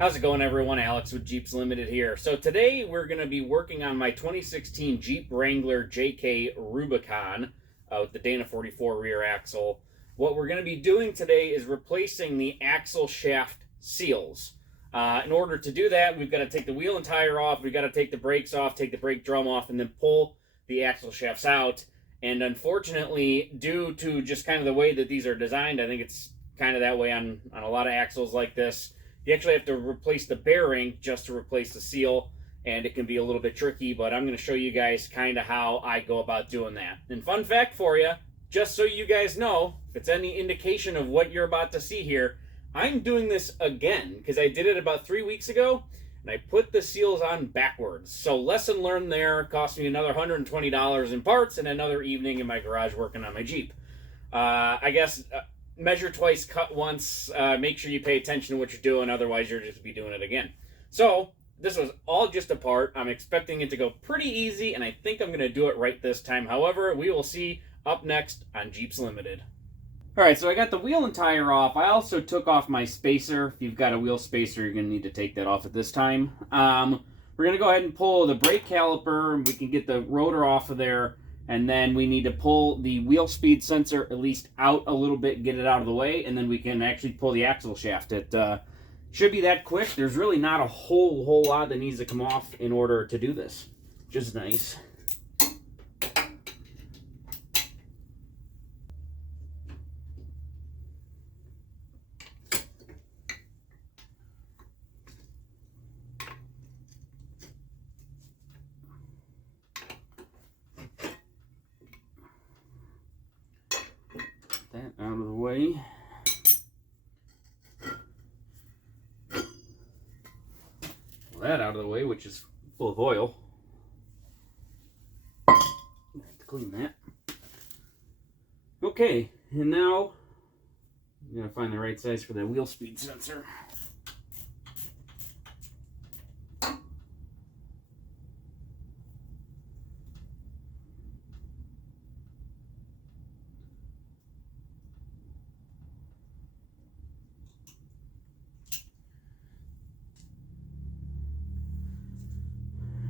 How's it going, everyone? Alex with Jeeps Limited here. So today we're going to be working on my 2016 Jeep Wrangler JK Rubicon with the Dana 44 rear axle. What we're going to be doing today is replacing the axle shaft seals. In order to do that, we've got to take the wheel and tire off, we've got to take the brakes off, take the brake drum off, and then pull the axle shafts out. And unfortunately, due to just kind of the way that these are designed, I think it's kind of that way on a lot of axles like this. You actually have to replace the bearing just to replace the seal, and it can be a little bit tricky, but I'm going to show you guys kind of how I go about doing that. And fun fact for you, just so you guys know, if it's any indication of what you're about to see here, I'm doing this again because I did it about 3 weeks ago, and I put the seals on backwards. So lesson learned there, cost me another $120 in parts and another evening in my garage working on my Jeep. I guess... measure twice, cut once, make sure you pay attention to what you're doing, otherwise you're just be doing it again. So, this was all just a part. I'm expecting it to go pretty easy, and I think I'm going to do it right this time. However, we will see up next on Jeeps Limited. Alright, so I got the wheel and tire off. I also took off my spacer. If you've got a wheel spacer, you're going to need to take that off at this time. We're going to go ahead and pull the brake caliper, and we can get the rotor off of there. And then we need to pull the wheel speed sensor at least out a little bit, get it out of the way, and then we can actually pull the axle shaft. It should be that quick. There's really not a whole lot that needs to come off in order to do this, which is nice. That out of the way. That out of the way, which is full of oil. I have to clean that. Okay, and now I'm gonna find the right size for the wheel speed sensor.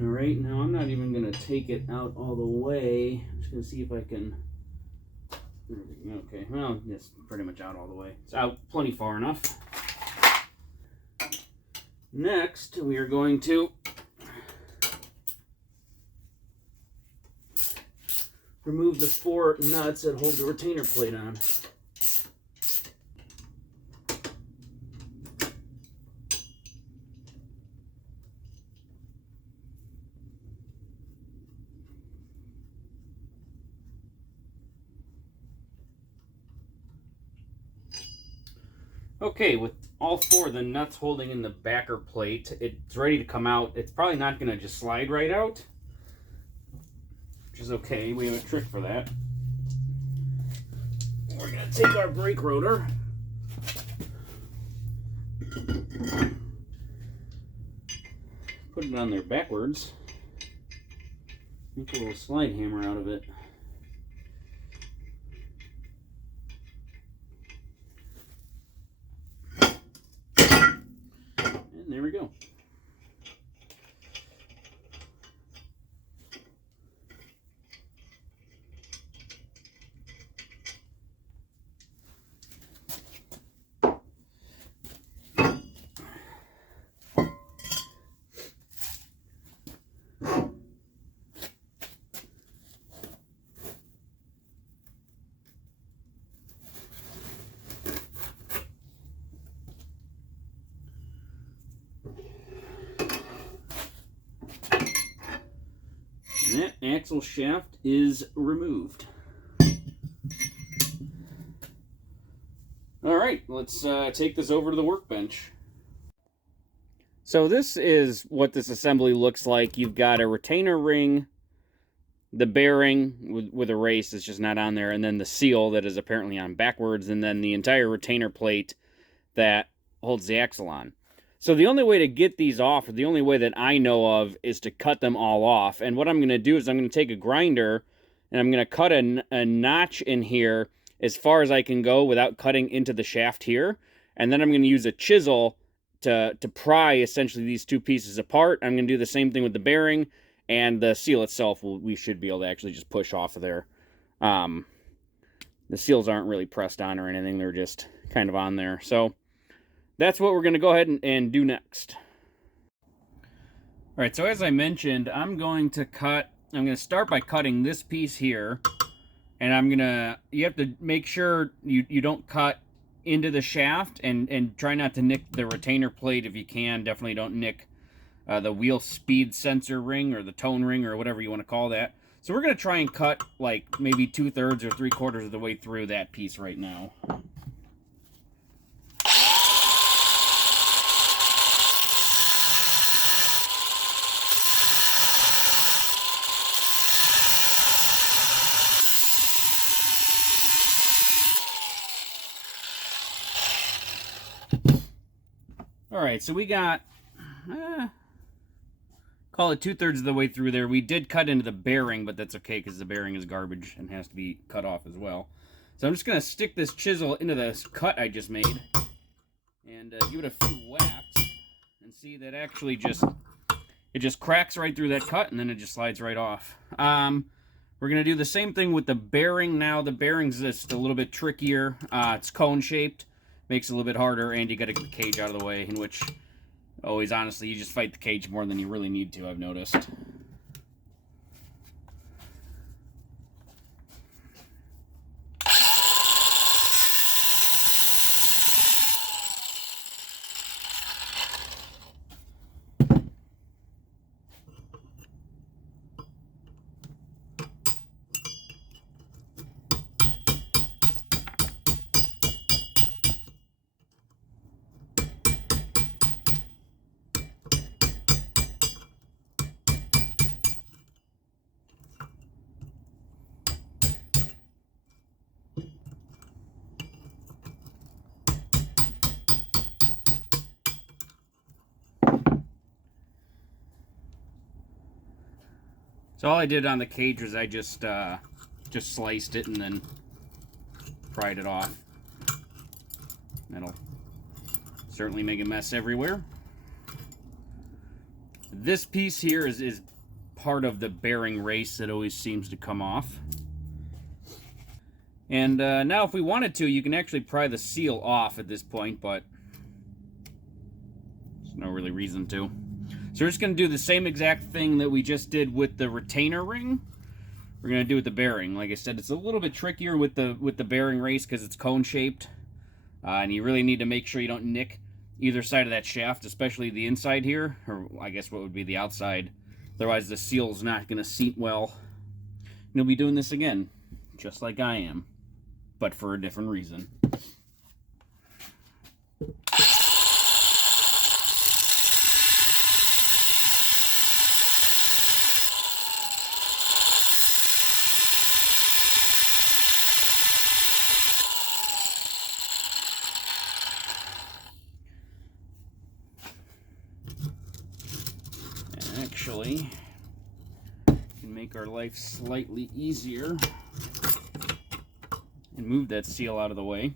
Alright, now I'm not even going to take it out all the way. I'm just going to see if I can... Okay, well, it's pretty much out all the way. It's out plenty far enough. Next, we are going to remove the 4 nuts that hold the retainer plate on. Okay, with all 4 of the nuts holding in the backer plate, it's ready to come out. It's probably not going to just slide right out, which is okay. We have a trick for that. We're going to take our brake rotor, put it on there backwards, make a little slide hammer out of it. There we go. That axle shaft is removed. Alright, let's take this over to the workbench. So this is what this assembly looks like. You've got a retainer ring, the bearing with a race is just not on there, and then the seal that is apparently on backwards, and then the entire retainer plate that holds the axle on. So the only way to get these off, or the only way that I know of, is to cut them all off. And what I'm going to do is I'm going to take a grinder, and I'm going to cut a notch in here as far as I can go without cutting into the shaft here. And then I'm going to use a chisel to pry essentially these two pieces apart. I'm going to do the same thing with the bearing, and the seal itself we should be able to actually just push off of there. The seals aren't really pressed on or anything, they're just kind of on there. So that's what we're going to go ahead and do next. All right, so as I mentioned, I'm going to start by cutting this piece here, and you have to make sure you don't cut into the shaft, and try not to nick the retainer plate if you can. Definitely don't nick the wheel speed sensor ring or the tone ring or whatever you want to call that. So we're going to try and cut like maybe 2/3 or 3/4 of the way through that piece right now. All right, so we got, call it 2/3 of the way through there. We did cut into the bearing, but that's okay because the bearing is garbage and has to be cut off as well. So I'm just going to stick this chisel into this cut I just made and give it a few whacks and see that actually it just cracks right through that cut, and then it just slides right off. We're going to do the same thing with the bearing now. The bearing's just a little bit trickier. It's cone-shaped. Makes it a little bit harder, and you got to get the cage out of the way, in which, always honestly, you just fight the cage more than you really need to, I've noticed. So all I did on the cage was I just sliced it and then pried it off. That'll certainly make a mess everywhere. This piece here is part of the bearing race that always seems to come off. And now if we wanted to, you can actually pry the seal off at this point, but there's no really reason to. So we're just going to do the same exact thing that we just did with the retainer ring. We're going to do with the bearing. Like I said, it's a little bit trickier with the bearing race because it's cone-shaped. And you really need to make sure you don't nick either side of that shaft, especially the inside here, or I guess what would be the outside. Otherwise, the seal's not going to seat well. And you'll be doing this again, just like I am, but for a different reason. Actually, can make our life slightly easier and move that seal out of the way.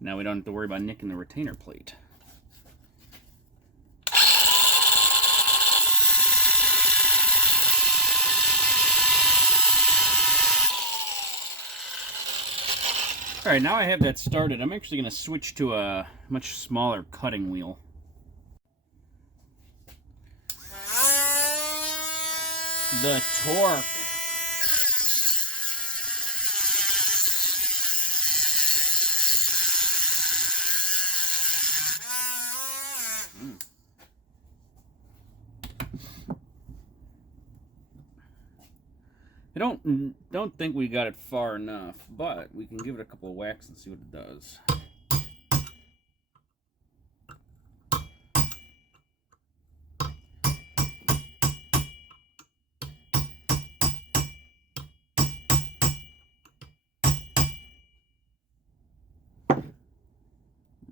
Now we don't have to worry about nicking the retainer plate. Alright, now I have that started, I'm actually going to switch to a much smaller cutting wheel. The torque. I don't think we got it far enough, but we can give it a couple of whacks and see what it does.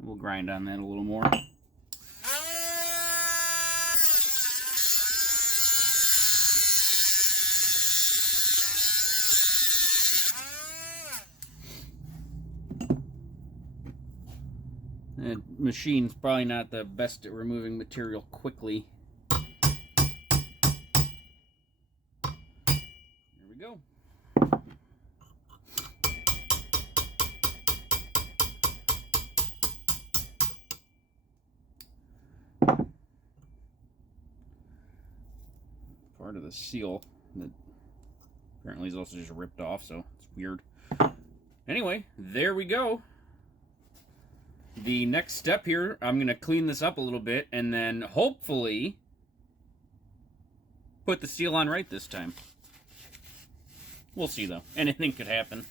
We'll grind on that a little more. The machine's probably not the best at removing material quickly. Here we go. Part of the seal that apparently is also just ripped off, so it's weird. Anyway, there we go. The next step here, I'm going to clean this up a little bit and then hopefully put the seal on right this time. We'll see, though. Anything could happen.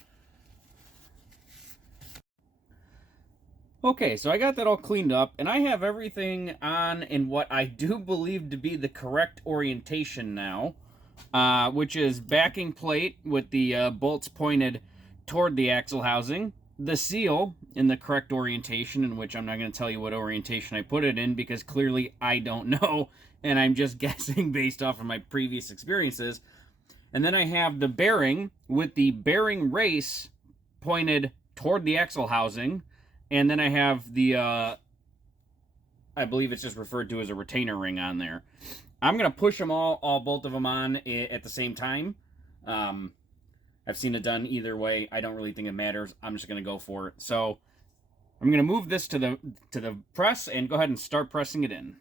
Okay, so I got that all cleaned up, and I have everything on in what I do believe to be the correct orientation now, which is backing plate with the bolts pointed toward the axle housing, the seal in the correct orientation, in which I'm not going to tell you what orientation I put it in because clearly I don't know, and I'm just guessing based off of my previous experiences. And then I have the bearing with the bearing race pointed toward the axle housing, and then I have the, I believe it's just referred to as a retainer ring on there. I'm going to push them both of them on at the same time. I've seen it done either way. I don't really think it matters. I'm just going to go for it. So I'm going to move this to the press and go ahead and start pressing it in.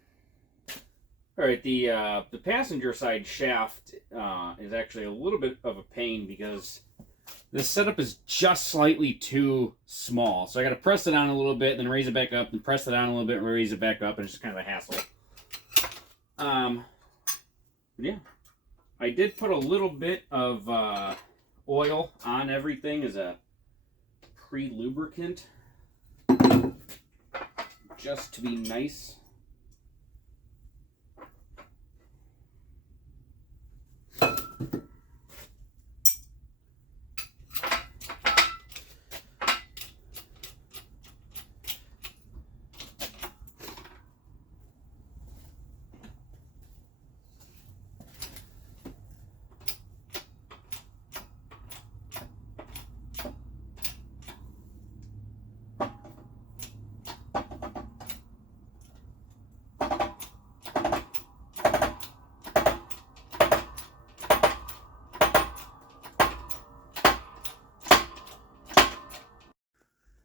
All right, the passenger side shaft is actually a little bit of a pain because this setup is just slightly too small. So I got to press it on a little bit, then raise it back up, and press it on a little bit, and raise it back up, and it's just kind of a hassle. Yeah, I did put a little bit of oil on everything as a pre-lubricant, just to be nice.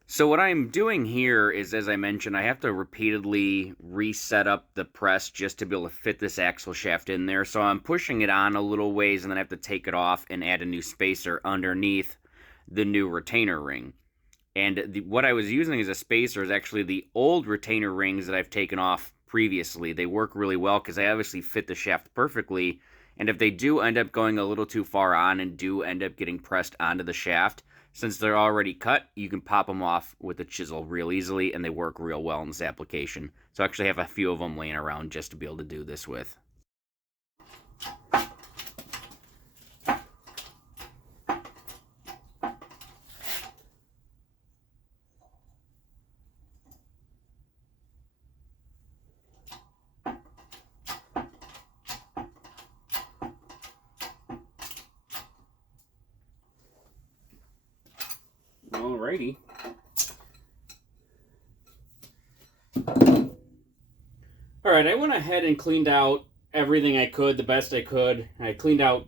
So what I'm doing here is, as I mentioned, I have to repeatedly reset up the press just to be able to fit this axle shaft in there. So I'm pushing it on a little ways, and then I have to take it off and add a new spacer underneath the new retainer ring. And what I was using as a spacer is actually the old retainer rings that I've taken off previously. They work really well because they obviously fit the shaft perfectly. And if they do end up going a little too far on and do end up getting pressed onto the shaft, since they're already cut, you can pop them off with a chisel real easily, and they work real well in this application. So I actually have a few of them laying around just to be able to do this with. Alrighty. Alright, I went ahead and cleaned out everything I could, the best I could. I cleaned out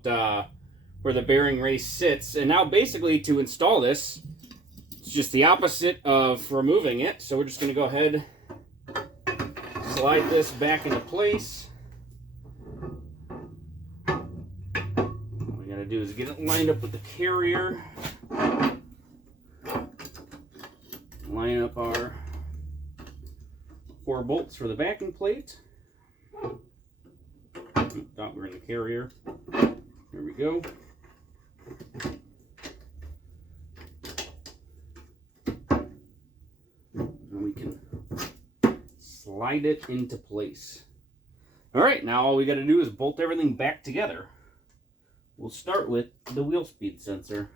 where the bearing race sits, and now basically to install this, it's just the opposite of removing it. So we're just going to go ahead, slide this back into place. All we got to do is get it lined up with the carrier. Line up our 4 bolts for the backing plate. Thought we were in the carrier. There we go. And we can slide it into place. All right, now all we got to do is bolt everything back together. We'll start with the wheel speed sensor.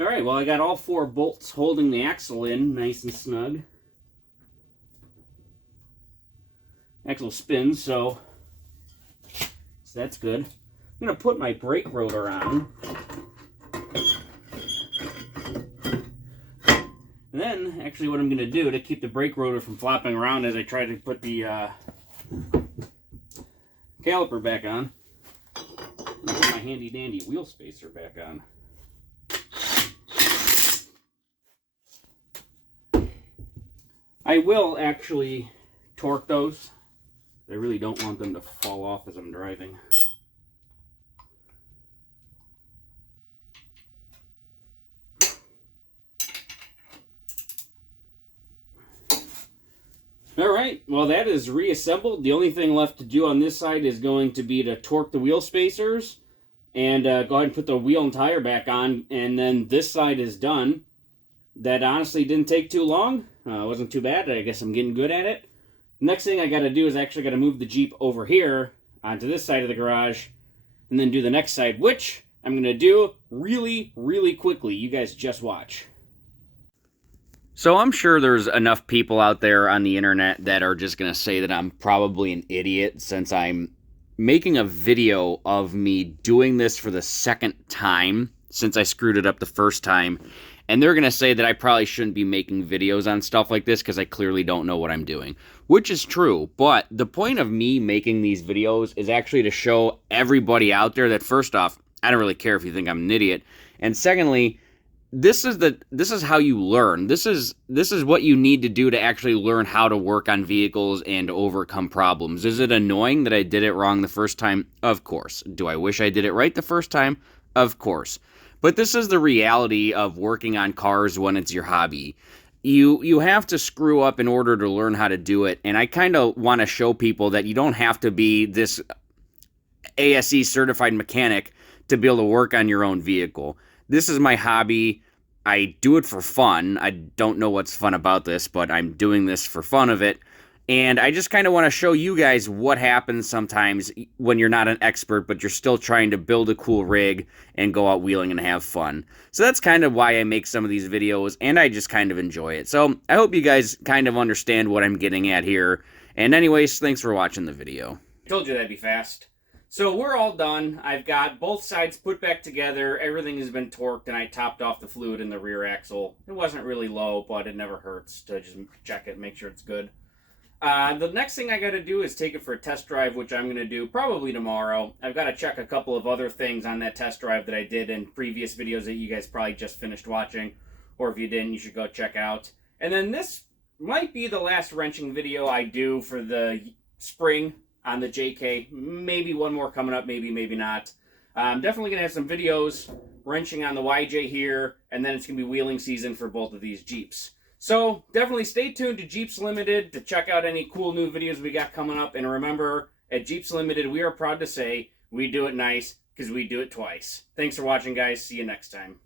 All right, well, I got all 4 bolts holding the axle in nice and snug. Axle spins, so that's good. I'm going to put my brake rotor on. And then, actually, what I'm going to do to keep the brake rotor from flopping around as I try to put the caliper back on, I'm going to put my handy-dandy wheel spacer back on. I will actually torque those. I really don't want them to fall off as I'm driving. Alright, well that is reassembled. The only thing left to do on this side is going to be to torque the wheel spacers and go ahead and put the wheel and tire back on, and then this side is done. That honestly didn't take too long. It wasn't too bad. I guess I'm getting good at it. Next thing I got to do is actually got to move the Jeep over here onto this side of the garage and then do the next side, which I'm going to do really, really quickly. You guys just watch. So I'm sure there's enough people out there on the internet that are just going to say that I'm probably an idiot since I'm making a video of me doing this for the second time since I screwed it up the first time. And they're going to say that I probably shouldn't be making videos on stuff like this because I clearly don't know what I'm doing. Which is true, but the point of me making these videos is actually to show everybody out there that, first off, I don't really care if you think I'm an idiot. And secondly, this is how you learn. This is what you need to do to actually learn how to work on vehicles and overcome problems. Is it annoying that I did it wrong the first time? Of course. Do I wish I did it right the first time? Of course. But this is the reality of working on cars when it's your hobby. You have to screw up in order to learn how to do it, and I kind of want to show people that you don't have to be this ASE certified mechanic to be able to work on your own vehicle. This is my hobby. I do it for fun. I don't know what's fun about this, but I'm doing this for fun of it. And I just kind of want to show you guys what happens sometimes when you're not an expert, but you're still trying to build a cool rig and go out wheeling and have fun. So that's kind of why I make some of these videos, and I just kind of enjoy it. So I hope you guys kind of understand what I'm getting at here. And anyways, thanks for watching the video. I told you that'd be fast. So we're all done. I've got both sides put back together. Everything has been torqued, and I topped off the fluid in the rear axle. It wasn't really low, but it never hurts to just check it, make sure it's good. The next thing I got to do is take it for a test drive, which I'm going to do probably tomorrow. I've got to check a couple of other things on that test drive that I did in previous videos that you guys probably just finished watching, or if you didn't, you should go check out. And then this might be the last wrenching video I do for the spring on the JK. Maybe one more coming up, maybe not. I'm definitely going to have some videos wrenching on the YJ here, and then it's going to be wheeling season for both of these Jeeps. So definitely stay tuned to Jeeps Limited to check out any cool new videos we got coming up. And remember, at Jeeps Limited, we are proud to say we do it nice because we do it twice. Thanks for watching, guys. See you next time.